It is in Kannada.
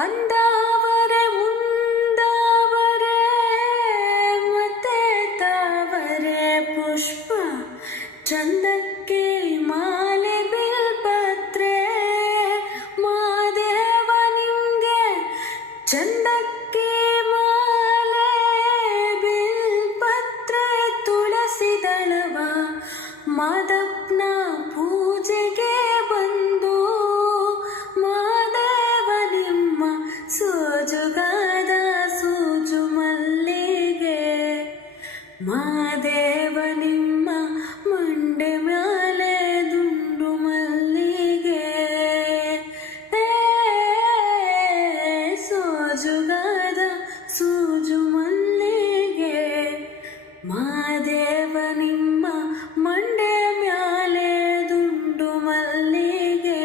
ಅಂದಾವರೆ ಮುಂದಾವರೆ ಮತ್ತೆ ತಾವರೆ ಪುಷ್ಪ ಚಂದಕ್ಕೆ ಮಾಲೆ ಬಿಲ್ಪತ್ರೆ ಮಾದೇವ ನಿಂಗೆ ಚಂದಕ್ಕೆ ಮಾಲೆ ಬಿಲ್ಪತ್ರೆ ತುಳಸಿ ದಳವ ಮಾದಪ್ಪನ ಪೂಜೆಗೆ ಬಂದು ಮಾದೇವ ನಿಮ್ಮ ಸೋಜುಗಾದ ಸೂಜು ಮಲ್ಲಿಗೆ ಮಾದೇವ ನಿಮ್ಮ ಮಂಡೆ ಮ್ಯಾಲೆ ದುಂಡು ಮಲ್ಲಿಗೆ ಸೋಜುಗಾದ ಸೂಜು ಮಲ್ಲಿಗೆ ಮಾದೇವ ನಿಮ್ಮ ಮಂಡೆ ಮ್ಯಾಲೆ ದುಂಡು ಮಲ್ಲಿಗೆ